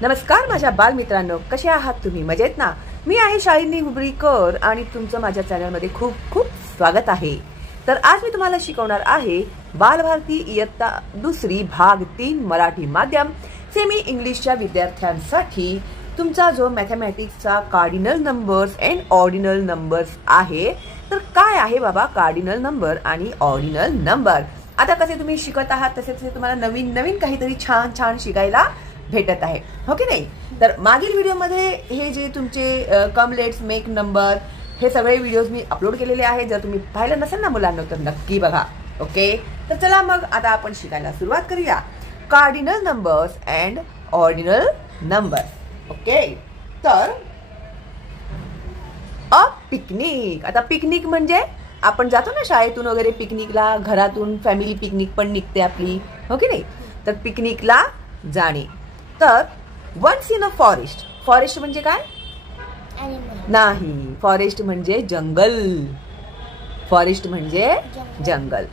नमस्कार माझ्या बालमित्रांनो, कसे आहात तुम्ही? मजेत ना? मी आहे शालिनी हुबळीकर आणि तुमचं माझ्या चॅनलमध्ये खूप खूप स्वागत आहे. तर आज मी तुम्हाला शिकवणार आहे बालभारती इयत्ता दुसरी भाग 3 मराठी माध्यम सेमी इंग्लिशच्या विद्यार्थ्यांसाठी तुमचा जो मॅथमॅटिक्सचा cardinal numbers and ordinal numbers आहे. तर काय आहे बाबा कार्डिनल नंबर आणि ऑर्डिनल नंबर? आता कसे तुम्ही शिकत आहात तसे तसे तुम्हाला नवीन नवीन काहीतरी छान छान शिकायला भेटत आहे, हो की नाही? तर मागील व्हिडिओमध्ये हे जे तुमचे कम लेट्स मेक नंबर हे सगळे व्हिडिओज मी अपलोड केलेले आहेत. जर तुम्ही पाहिलं नसेल ना मुलांना तर नक्की बघा. ओके, तर चला मग आता आपण शिकायला सुरुवात करूया. Cardinal numbers and ordinal numbers. Okay, तर अ पिकनिक. आता पिकनिक म्हणजे आपण जातो ना शाळेतून वगैरे पिकनिकला, घरातून फॅमिली पिकनिक पण निघते आपली, हो की नाही? तर पिकनिकला जाणे. तर once in a forest. Forest म्हणजे काय? नाही, फॉरेस्ट म्हणजे जंगल. फॉरेस्ट म्हणजे जंगल.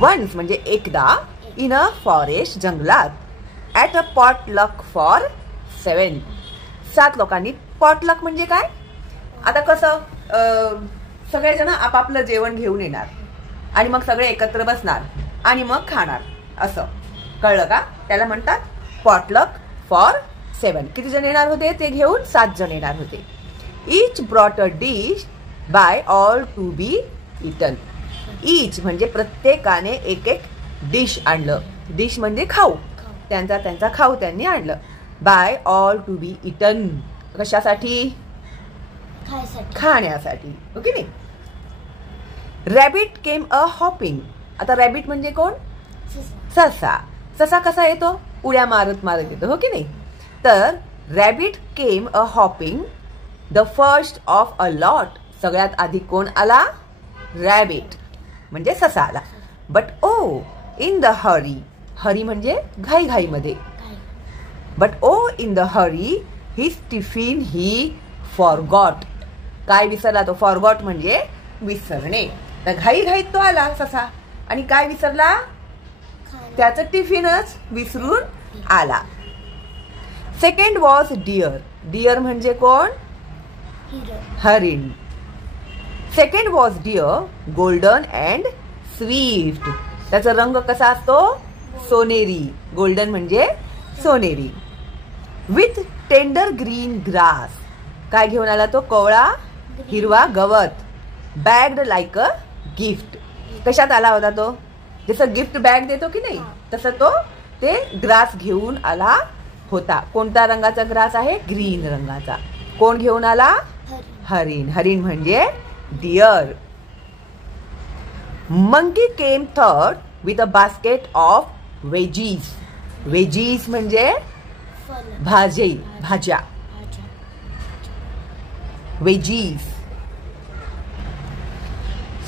वन्स म्हणजे एकदा, इन अ फॉरेस्ट जंगलात, ॲट अ पॉटलक फॉर 7 लोकांनी. पॉटलक म्हणजे काय? आता कसं सगळेजण आपापलं जेवण घेऊन येणार आणि मग सगळे एकत्र बसणार आणि मग खाणार, असं कळलं का? त्याला म्हणतात पॉटलक फॉर 7. किती जण येणार होते ते घेऊन? 7 जण येणार होते. Each brought a dish by all to be eaten. Each म्हणजे प्रत्येकाने एक एक डिश आणलं. डिश म्हणजे खाऊ, त्यांचा खाऊ त्यांनी आणलं. By all to be eaten कशासाठी? खाण्यासाठी, ओके नाही? Rabbit came a hopping. आता रॅबिट म्हणजे कोण? ससा. ससा कसा येतो? उड्या मारत मारत येतो, हो की नाही? तर rabbit came a hopping the first of a lot. सगळ्यात आधी कोण आला? रॅबिट म्हणजे ससा आला. But oh in the hurry. Hurry म्हणजे घाईघाईमध्ये. But oh in the hurry his tiffin he forgot. काय विसरला तो? फॉरगॉट म्हणजे विसरणे. तर घाईघाईत तो आला ससा आणि काय विसरला? त्याचं टिफिनच विसरून आला. Second was dear. डिअर म्हणजे कोण? हरिण. Second was deer golden and swift. त्याचा रंग कसा असतो? सोनेरी. गोल्डन म्हणजे सोनेरी. With tender green grass. काय घेऊन आला तो? कोवळा हिरवा गवत. Bagged like a gift. कशात आला होता तो? जसं गिफ्ट बॅग देतो की नाही तसं तो ते ग्रास घेऊन आला होता. कोणत्या रंगाचा ग्रास आहे? ग्रीन रंगाचा. कोण घेऊन आला? हरिण. हरिण म्हणजे deer. Monkey came third with a basket of veggies. Veggies म्हणजे भाज्या. Veggies.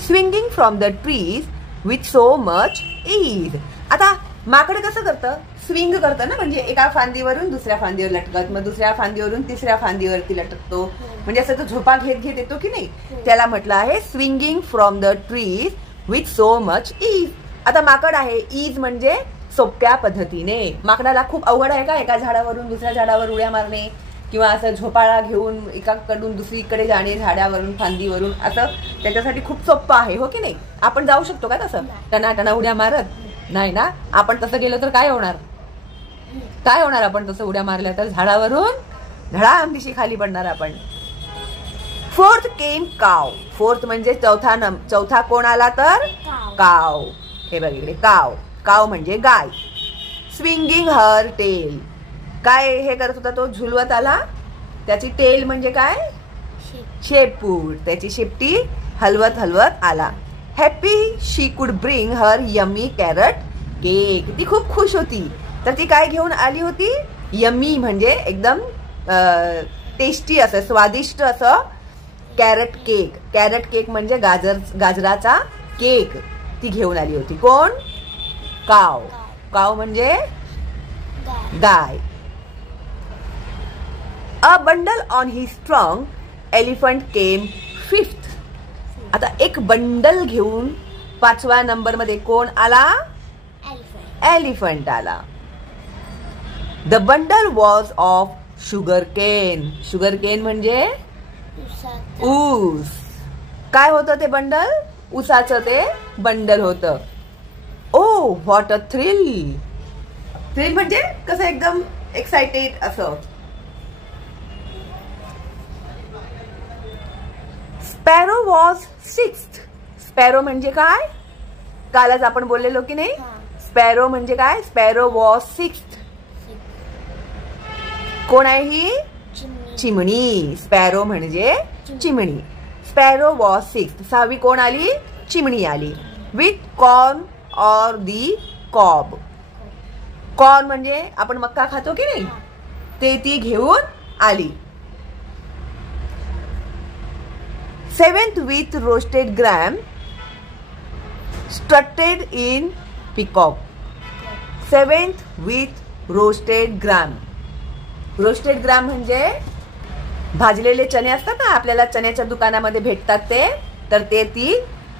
Swinging from the trees with so much ease. आता माकड कसं करतं? स्विंग करतं ना, म्हणजे एका फांदीवरून दुसऱ्या फांदीवर लटकत, मग दुसऱ्या फांदीवरून तिसऱ्या फांदीवरती लटकतो, म्हणजे असं तो झोपा घेत घेत येतो की नाही? त्याला म्हटलं आहे swinging from the trees with so much ease. आता माकड आहे, ईज म्हणजे सोप्या पद्धतीने. माकडाला खूप अवघड आहे का एका झाडावरून दुसऱ्या झाडावर उड्या मारणे किंवा असं झोपाळा घेऊन एकाकडून दुसरीकडे जाणे, झाडावरून फांदीवरून, असं त्याच्यासाठी खूप सोपं आहे, हो की नाही? आपण जाऊ शकतो का तसं टना उड्या मारत? नाही ना. आपण तसं गेलो तर काय होणार? काय होणार? आपण तसं उड्या मारल्या तर झाडावरून धडाम दिशी खाली पडणार आपण. फोर्थ केम काव. फोर्थ म्हणजे चौथा कोण आला? तर काव. हे बघ इकडे काव. काव म्हणजे गाय. स्विंगिंग हर टेल. काय हे करत होता तो? झुलवत आला. त्याची टेल म्हणजे काय? शेपूट. त्याची शेपटी हलवत हलवत आला. Happy she could bring her yummy carrot cake. ती खूप खुश होती. तर ती काय घेऊन आली होती? यम्मी म्हणजे एकदम टेस्टी असं, स्वादिष्ट असं कॅरट केक. कॅरट केक म्हणजे गाजराचा केक ती घेऊन आली होती. कोण? काव. काव म्हणजे गाय. A bundle on his trunk elephant came fifth. आता एक बंडल घेऊन 5व्या नंबर मध्ये कोण आला? एलिफंट आला. The bundle was of sugar cane. Sugar cane म्हणजे ऊस. काय होतं ते बंडल? ऊसाचं ते बंडल होतं. ओ व्हॉट अ थ्रिल. थ्रिल म्हणजे कसं एकदम एक्साइटेड असं. Sparrow was sixth. स्पॅरो म्हणजे काय? कालच आपण बोललेलो की नाही. स्पॅरो म्हणजे काय? Sparrow was sixth. कोण आहे ही? चिमणी. स्पॅरो म्हणजे चिमणी. Sparrow was sixth. सहावी कोण आली? चिमणी आली. With corn or the cob. Corn म्हणजे आपण मक्का खातो की नाही, ते ती घेऊन आली. Seventh with roasted gram strutted in peacock. Seventh with roasted gram. Roasted gram म्हणजे भाजलेले चणे असतात ना, आपल्याला चण्याच्या दुकानामध्ये भेटतात ते, तर ते ती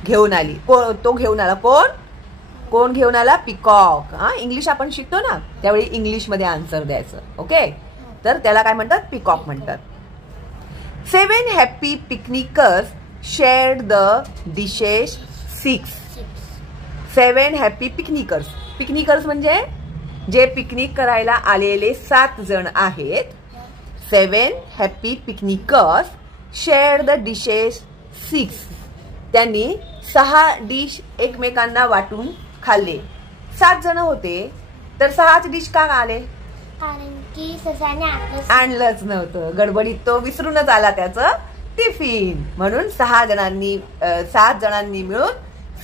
घेऊन आली. तो घेऊन आला. कोण घेऊन आला? पिकॉक. इंग्लिश आपण शिकतो ना, त्यावेळी इंग्लिश मध्ये आन्सर द्यायचं. ओके, तर त्याला काय म्हणतात? पिकॉक म्हणतात. 7 happy picnickers shared the dishes 6. 7 happy picnickers. Picnickers म्हणजे जे पिकनिक करायला आलेले 7 जण आहेत. 7 happy picnickers share the dishes 6. त्यांनी 6 डिश एकमेकांना वाटून खाल्ले. 7 जण होते, तर 6च डिश का आले? कारण की ससाने आणलंच नव्हतं. गडबडीत तो विसरूनच आला त्याचं टिफिन. म्हणून 7 जणांनी मिळून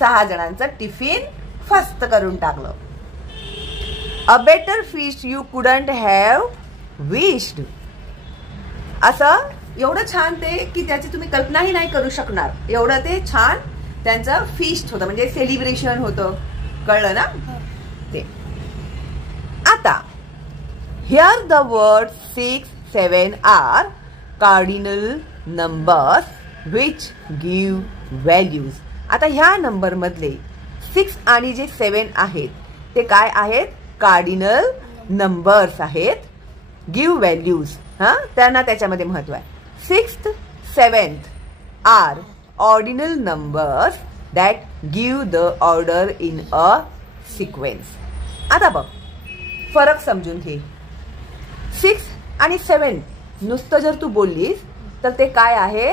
6 जणांचं टिफिन फस्त करून टाकलं. A better fish you couldn't have wished. असं एवढं छान ते की त्याची तुम्ही कल्पनाही नाही करू शकणार. एवढं ते छान त्यांचं फीस्ट होतं, म्हणजे सेलिब्रेशन होतं. कळलं ना ते? आता here the word 6, 7 are cardinal numbers which give values. आता ह्या नंबर मधले 6 आणि जे 7 आहेत ते काय आहेत? कार्डिनल नंबर्स आहेत. Give values. त्यांना त्याच्यामध्ये महत्व आहे. 6th, 7th are ordinal numbers that give the order in a sequence. आता बघ, फरक समजून घे. 6 आणि 7 नुसतं जर तू बोललीस तर ते काय आहे?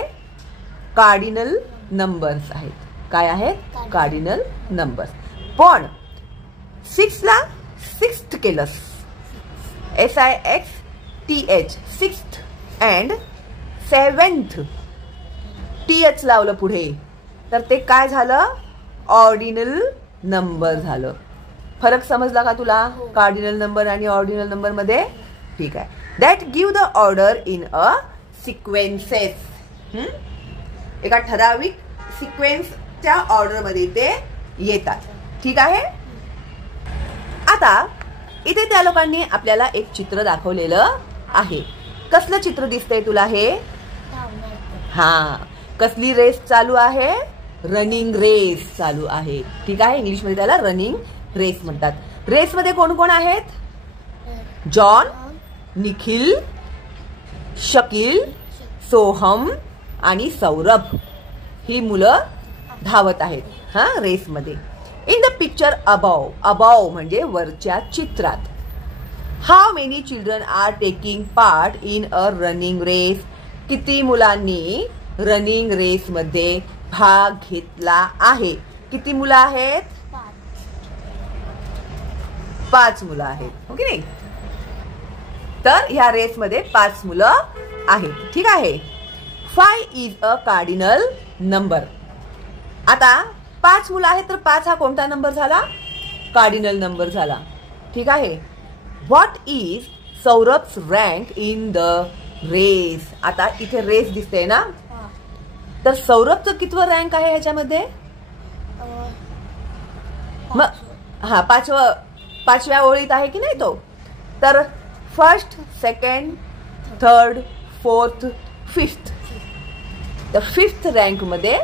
कार्डिनल नंबर्स आहेत. काय आहेत? Cardinal numbers. पण 6 ला सिक्स्थ केलंस, SIXTH, sixth, and 7th TH लावलं पुढे, तर ते काय झालं? ऑर्डिनल नंबर झालं. फरक समजला का तुला? कार्डिनल नंबर आणि ऑर्डिनल नंबर मध्ये? ठीक आहे. That give the order in a sequences. एका ठराविक सिक्वेन्सच्या ऑर्डर मध्ये ते येतात. ठीक आहे. आता इथे त्या लोकांनी आपल्याला एक चित्र दाखवलेलं आहे. कसलं चित्र दिसतंय तुला हे? कसली रेस चालू आहे? रनिंग रेस चालू आहे. ठीक आहे. इंग्लिश मध्ये त्याला रनिंग रेस म्हणतात. रेस मध्ये कोण कोण आहेत? जॉन, निखिल, शकील, सोहम आणि सौरभ ही मुलं धावत आहेत रेस मध्ये. In the picture above. Above म्हणजे वरच्या चित्रात. How many children are taking part in a running race. किती मुलांनी रनिंग रेस मध्ये भाग घेतला आहे? किती मुलं आहेत? 5 मुलं आहेत. हो की नाही? तर ह्या रेस मध्ये 5 मुलं आहेत. ठीक आहे. 5 इज अ कार्डिनल नंबर. आता 5 मुलं आहेत, तर 5 हा कोणता नंबर झाला? कार्डिनल नंबर झाला. ठीक आहे. What is Saurabh's rank in the race. आता इथे रेस दिसते ना, तर सौरभचं कितवं रँक आहे ह्याच्यामध्ये? पाचव्या ओळीत आहे की नाही तो? तर 1st, 2nd, 3rd, 4th, 5th. तर 5th रँक मध्ये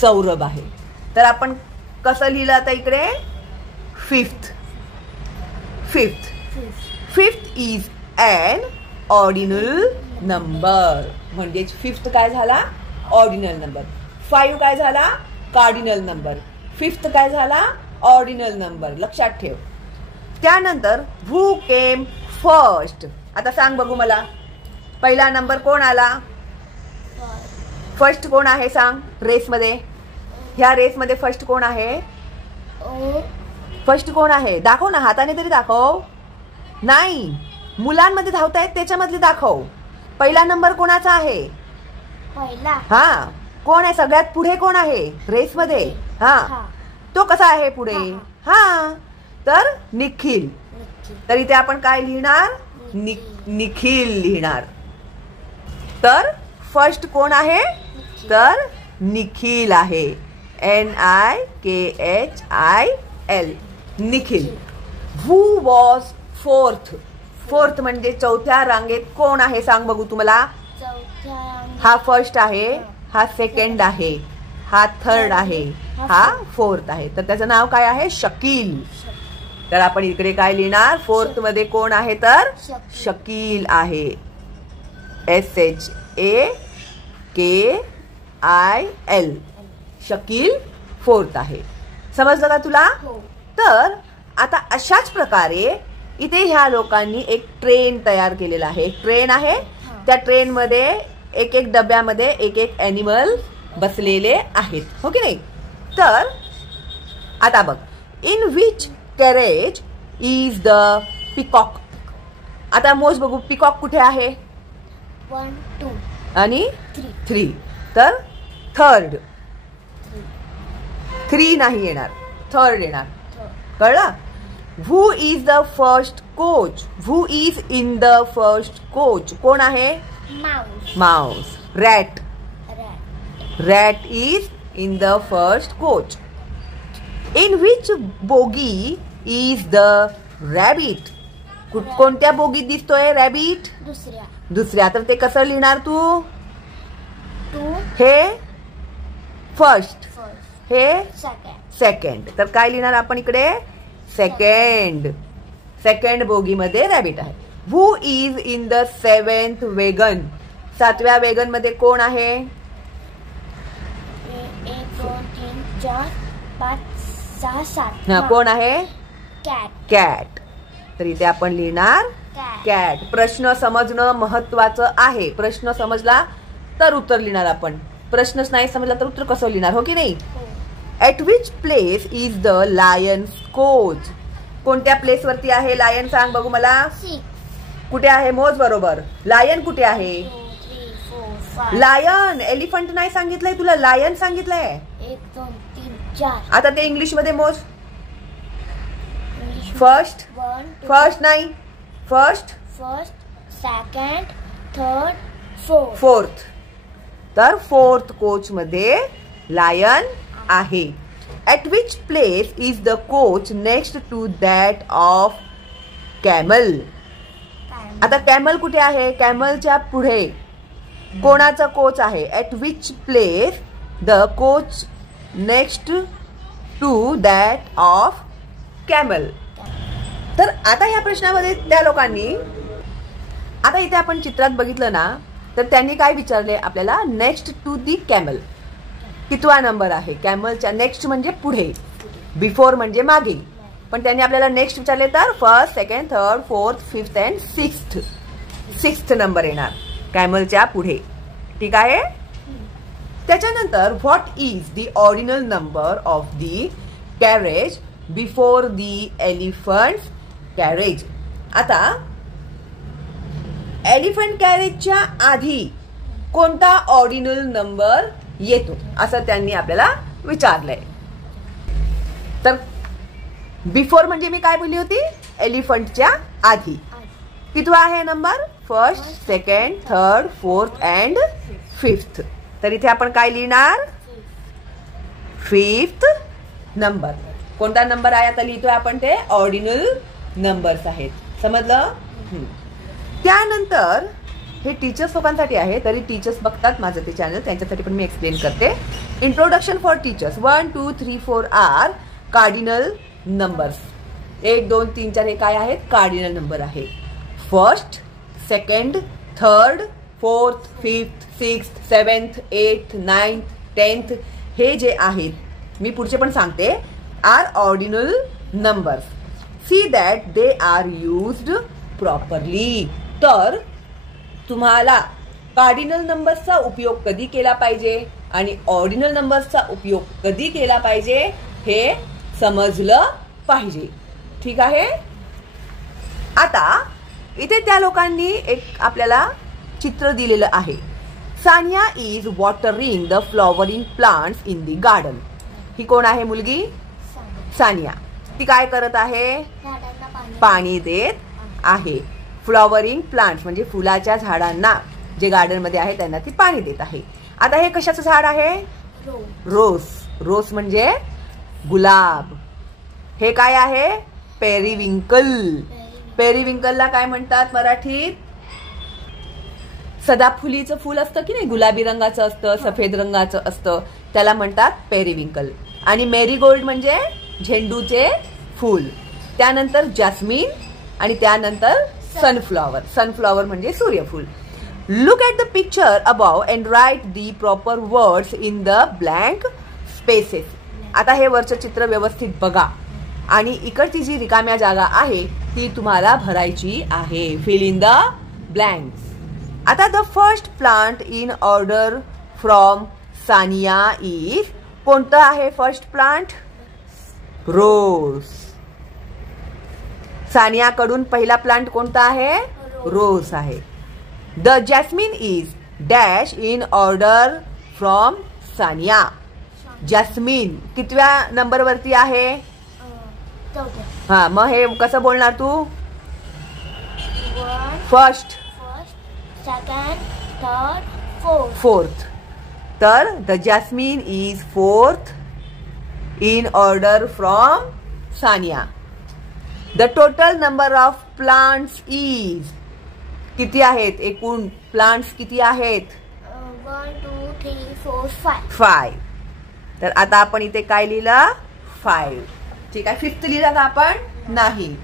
सौरभ आहे. तर आपण कसं लिहिलं आता इकडे? 5th. 5th is an ordinal number. म्हणजे 5th काय झाला? Ordinal number. 5 काय झाला? Cardinal number. 5th काय झाला? Ordinal number. लक्षात ठेव. त्यानंतर हू केम फर्स्ट. आता सांग बघू मला, पहिला नंबर कोण आला? फर्स्ट कोण आहे सांग रेसमध्ये? ह्या रेसमध्ये फर्स्ट कोण आहे? फर्स्ट कोण आहे? दाखव ना, हाताने तरी दाखव. नाही, मुलांमध्ये धावतायत त्याच्यामधली दाखव. पहिला नंबर कोणाचा आहे? पहिला. हा, कोण आहे सगळ्यात पुढे? कोण आहे रेसमध्ये? हा, तो कसा आहे पुढे? हा, तर निखिल. तर इथे आपण काय लिहिणार? निखिल लिहिणार. तर फर्स्ट कोण आहे? तर निखिल आहे. NIKHIL, Nikhil. Who was fourth. Fourth म्हणजे चौथ्या रांगेत कोण आहे सांग बघू तुम्हाला? हा फर्स्ट आहे, हा सेकंड आहे, हा थर्ड आहे, हा फोर्थ आहे. तर त्याचं नाव काय आहे? शकील. तर आपण इकडे काय लिहिणार? फोर्थ मध्ये कोण आहे? तर शकील आहे. SHAKIL, शकील फोर्थ आहे. समजलं का तुला? तर आता अशाच प्रकारे इथे ह्या लोकांनी एक ट्रेन तयार केलेला आहे. ट्रेन आहे, त्या ट्रेन मध्ये एक एक डब्यामध्ये एक एक ॲनिमल बसलेले आहेत, हो की नाही? तर आता बघ, in which carriage is the peacock. आता मोज बघू, पिकॉक कुठे आहे? 1 2 आणि 3. तर थर्ड. 3 नाही येणार, थर्ड येणार. कळलं? Who is the first coach. Who is in the first coach. कोण आहे? Mouse. Mouse. Rat. Rat is in the first coach. In which bogie is the rabbit. कोणत्या बोगीत दिसतोय रॅबिट? दुसऱ्या. तर ते कसं लिहिणार तू? हे फर्स्ट, हे सेकंड. तर काय लिहिणार आपण इकडे? सेकंड. सेकंड बोगी मध्ये रॅबिट आहे. Who is in the 7th wagon. 7व्या वेगन मध्ये कोण आहे? 1 2 3 4 5 6 7. कोण आहे? कॅट. कॅट. तर इथे आपण लिहिणार कॅट. प्रश्न समजणं महत्वाचं आहे. प्रश्न समजला तर उत्तर लिहिणार आपण. प्रश्नच नाही समजला तर उत्तर कसं लिहिणार, हो की नाही? At which place is the lion's coach. कोणत्या प्लेस वरती आहे लायन सांग बघू मला? 6. कुठे आहे? मोज बरोबर. लायन कुठे आहे? 2 3 4 5. लायन. एलिफंट नाही सांगितलंय तुला, लायन सांगितलंय. 1 2 3 4. आता ते इंग्लिश मध्ये मोज. फर्स्ट. फर्स्ट नाही, फर्स्ट, सेकंड, थर्ड, फोर्थ. तर फोर्थ कोच मध्ये लायन आहे. At which place is the coach next to that of camel. आता कॅमल कुठे आहे? कॅमलच्या पुढे कोणाचा कोच आहे? At which place the coach next to that of camel. तर आता ह्या प्रश्नामध्ये त्या लोकांनी, आता इथे आपण चित्रात बघितलं ना, तर त्यांनी काय विचारले आपल्याला? Next to the camel. कितवा नंबर आहे? कॅमलच्या नेक्स्ट म्हणजे पुढे, बिफोर म्हणजे मागे. पण त्यांनी आपल्याला नेक्स्ट विचारले तर first, second, third, fourth, fifth and sixth. 6th number येणार कॅमलच्या पुढे. ठीक आहे? त्याच्यानंतर what is the ordinal number of the carriage before the elephant carriage. आता एलिफंट कॅरेजच्या आधी कोणता ऑर्डिनल नंबर येतो असं त्यांनी आपल्याला विचारलंय. तर बिफोर म्हणजे मी काय बोलली होती? एलिफंटच्या आधी. कितवा आहे number? First, second, third, fourth and fifth. तर इथे आपण काय लिहिणार? 5th number. कोणता नंबर आहे आता लिहितोय आपण? ते ऑर्डिनल नंबर्स आहेत. समजलं? त्यानंतर हे टीचर्स लोकांसाठी आहे, तरी टीचर्स बघतात माझं ते चॅनल, त्यांच्यासाठी पण मी एक्सप्लेन करते. Introduction for teachers. 1 2 3 4 are cardinal numbers. 1 2 3 4 हे काय आहेत? कार्डिनल नंबर आहे. First, second, third, fourth, fifth, sixth, seventh, eighth, ninth, tenth हे जे आहेत मी पुढचे पण सांगते are ordinal numbers. See that they are used properly. तर तुम्हाला कार्डिनल नंबर्सचा उपयोग कधी केला पाहिजे आणि ऑर्डिनल नंबर्सचा उपयोग कधी केला पाहिजे हे समजलं पाहिजे. ठीक आहे. आता इथे त्या लोकांनी एक आपल्याला चित्र दिलेलं आहे. Sania is watering the flowering plants in the garden. ही कोण आहे मुलगी? सानिया. ती काय करत आहे? पाणी देत आहे. फ्लॉवरिंग प्लांट्स म्हणजे फुलाच्या झाडांना जे गार्डन मध्ये आहे त्यांना ती पाणी देत आहे. आता हे कशाचं झाड आहे? रोज. रोज म्हणजे गुलाब. हे काय आहे? पेरिविंकल. पेरिविंकलला काय म्हणतात मराठीत? सदाफुलीचं फुल असतं की नाही, गुलाबी रंगाचं असतं, सफेद रंगाचं असतं, त्याला म्हणतात पेरिविंकल. आणि मेरीगोल्ड म्हणजे झेंडूचे फूल. त्यानंतर जास्मिन आणि त्यानंतर सनफ्लॉवर. सनफ्लॉवर म्हणजे सूर्यफूल. Look at the picture above and write the proper words in the blank spaces. आता हे वरचं चित्र व्यवस्थित बघा आणि इकडची जी रिकाम्या जागा आहे ती तुम्हाला भरायची आहे. Fill in the blanks. आता the first plant in order from Sania is. कोणतं आहे फर्स्ट प्लांट? रोज. सानिया कडून पहिला प्लांट कोणता आहे? रोज आहे. The jasmine is dash in order from Sania. Jasmine कितव्या नंबर वरती आहे? हा, मग हे कसं बोलणार तू? First, second, third, fourth. Fourth. तर the jasmine is fourth in order from Sania. The total number of plants is. किती आहेत एकूण प्लांट्स किती आहेत? 1 2 3 4 5. 5. तर आता आपण इथे काय लिहिलं? 5. ठीक आहे. फिफ्थ लिहिलं का आपण? नाही.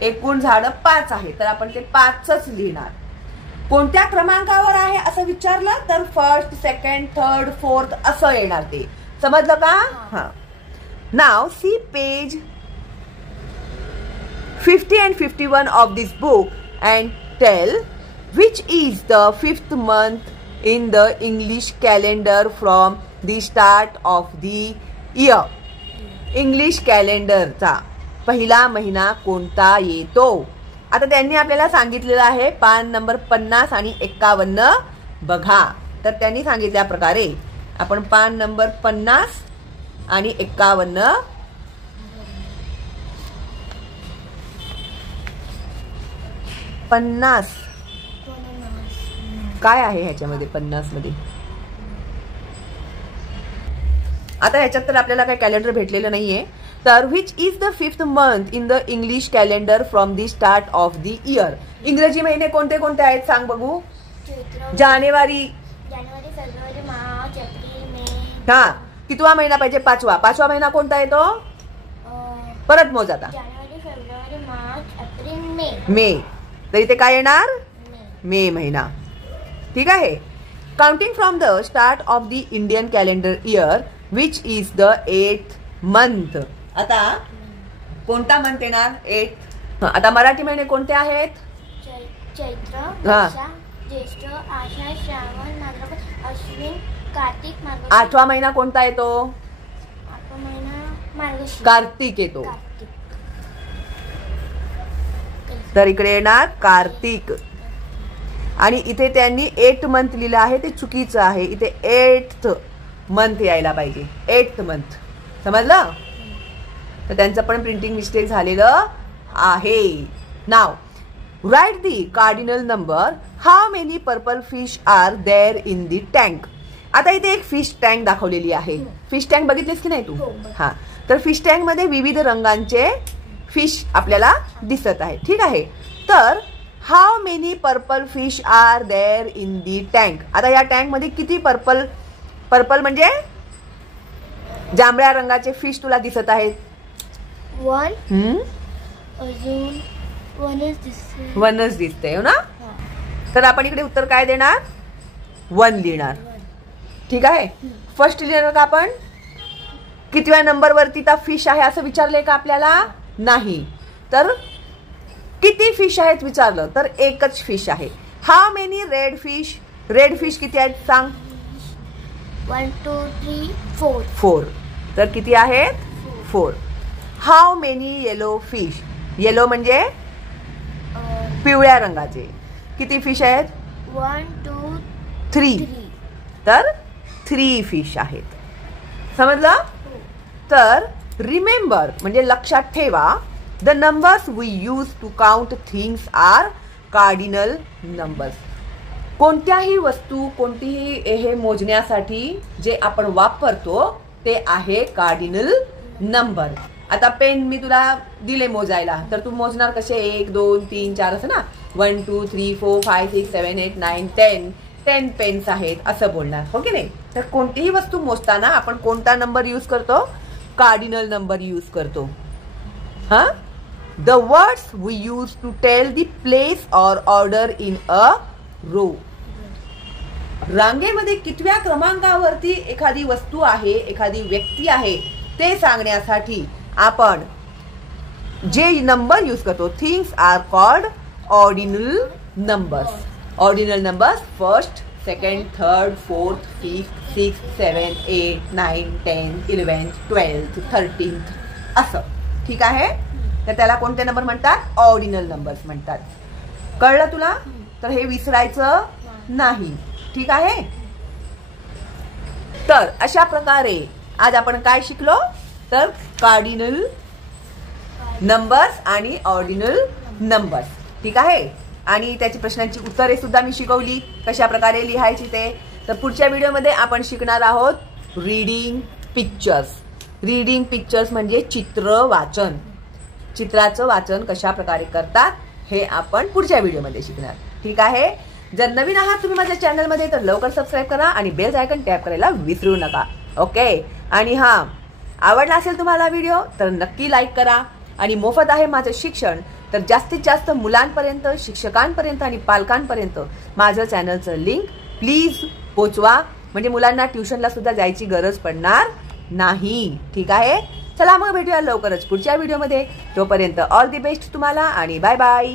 एकूण झाडं 5 आहे तर आपण ते 5च लिहिणार. कोणत्या क्रमांकावर आहे असं विचारलं तर फर्स्ट, सेकंड, थर्ड, फोर्थ असं येणार. ते समजलं का? हा. नाव C page 50 and 51 of this book and tell which is the 5th month in the English calendar from the start of the year. English कॅलेंडरचा पहिला महिना कोणता येतो? आता त्यांनी आपल्याला सांगितलेलं आहे पान नंबर 50 आणि 51 बघा. तर त्यांनी सांगितल्या प्रकारे आपण पान नंबर 50 आणि 51 50 काय आहे ह्याच्यामध्ये? 50 मध्ये आता ह्याच्यात तर आपल्याला काही कॅलेंडर भेटलेलं नाहीये. तर which is the 5th month in the English calendar from the start of the year. इंग्रजी महिने कोणते कोणते आहेत सांग बघू? जानेवारी, फेब्रुवारी, मार्च, एप्रिल, मे. हा. कितवा महिना पाहिजे? 5वा. 5वा महिना कोणता येतो? परत मोज आता. जानेवारी, फेब्रुवारी, मार्च, एप्रिल, मे. मे. तर इथे काय येणार? मे महिना. ठीक आहे. Counting from the start of the Indian calendar year which is the 8th month. आता कोणता मंथ येणार? 8th. आता मराठी महिने कोणते आहेत? चैत्र, वैशाख, ज्येष्ठ, आषाढ, श्रावण, भाद्रपद, अश्विन, कार्तिक, मार्गशीर्ष. 8वा महिना कोणता येतो? 8वा महिना मार्गशीर्ष. कार्तिक येतो. तर इकडे येणार कार्तिक. आणि इथे त्यांनी 8th मंथ लिहिलं आहे ते चुकीचं आहे. इथे 8th मंथ यायला पाहिजे. 8th month. समजलं? तर त्यांचं पण प्रिंटिंग मिस्टेक झालेलं आहे. नाव write the cardinal number. How many purple fish are there in the tank. आता इथे एक फिश टँक दाखवलेली आहे. फिश टँक बघितलीस की नाही तू? हा. तर फिश टँक मध्ये विविध रंगांचे फिश आपल्याला दिसत आहे. ठीक आहे. तर how many purple fish are there in the tank. आता या टँक मध्ये किती पर्पल, पर्पल म्हणजे जांभळ्या रंगाचे फिश तुला दिसत आहेत? 1. अजून 1च दिसते. 1च दिसते हो ना? तर आपण इकडे उत्तर काय देणार? 1 लिहिणार. ठीक आहे. फर्स्ट लिहिणार का आपण? कितव्या नंबरवरती ता फिश आहे असं विचारलंय का आपल्याला? नाही. तर किती फिश आहेत विचारलं तर एकच फिश आहे. How many red fish? Red fish किती आहेत सांग? 1 2 3 4. 4. तर किती आहेत? 4. How many yellow fish? Yellow म्हणजे पिवळ्या रंगाचे. किती फिश आहेत? 1 2 3. 3. तर 3 फिश आहेत. समजलं? तर रिमेंबर म्हणजे लक्षात ठेवा, the numbers we use to count things are cardinal numbers. कोणत्याही वस्तू, कोणतीही हे मोजण्यासाठी जे आपण वापरतो ते आहे कार्डिनल नंबर. आता पेन मी तुला दिले मोजायला, तर तू मोजणार कसे? 1 2 3 4 असं ना. 1 2 3 4 5 6 7 8 9 10 पेन्स आहेत असं बोलणार, हो की नाही? तर कोणतीही वस्तू मोजताना आपण कोणता नंबर यूज करतो? कार्डिनल नंबर यूज करतो. हा. The words we use to tell the place or order in a row. रांगेमध्ये कितव्या क्रमांकावरती एखादी वस्तू आहे, एखादी व्यक्ती आहे ते सांगण्यासाठी आपण जे नंबर यूज करतो, things are called ordinal numbers. Ordinal numbers first, second, third, fourth, fifth, 6, 7, 8, 9, 10, 11, 12, 13 असं. ठीक आहे. तर त्याला कोणते नंबर म्हणतात? ऑर्डिनल नंबर्स म्हणतात. कळलं तुला? तर हे विसरायचं नाही. ठीक आहे. तर अशा प्रकारे आज आपण काय शिकलो? तर कार्डिनल नंबर्स आणि ऑर्डिनल नंबर्स. ठीक आहे. आणि त्याची प्रश्नांची उत्तरे सुद्धा मी शिकवली कशा प्रकारे लिहायची ते. तर पुढच्या व्हिडिओमध्ये आपण शिकणार आहोत रीडिंग पिक्चर्स. रीडिंग पिक्चर्स म्हणजे चित्र वाचन. चित्राचं वाचन कशा प्रकारे करतात हे आपण पुढच्या व्हिडिओमध्ये शिकणार. ठीक आहे. जर नवीन आहात तुम्ही माझ्या चॅनलमध्ये तर लवकर सबस्क्राईब करा आणि बेल आयकॉन टॅप करायला विसरू नका. ओके. आणि हां, आवडला असेल तुम्हाला व्हिडिओ तर नक्की लाईक करा. आणि मोफत आहे माझं शिक्षण, तर जास्तीत जास्त मुलांपर्यंत, शिक्षकांपर्यंत आणि पालकांपर्यंत माझं चॅनलचं लिंक प्लीज पोचवा, म्हणजे मुलांना ट्युशनला सुद्धा जायची गरज पडणार नाही. ठीक आहे. चला मग भेटूया लवकरच पुढच्या व्हिडिओमध्ये. तोपर्यंत ऑल दी बेस्ट तुम्हाला आणि बाय बाय.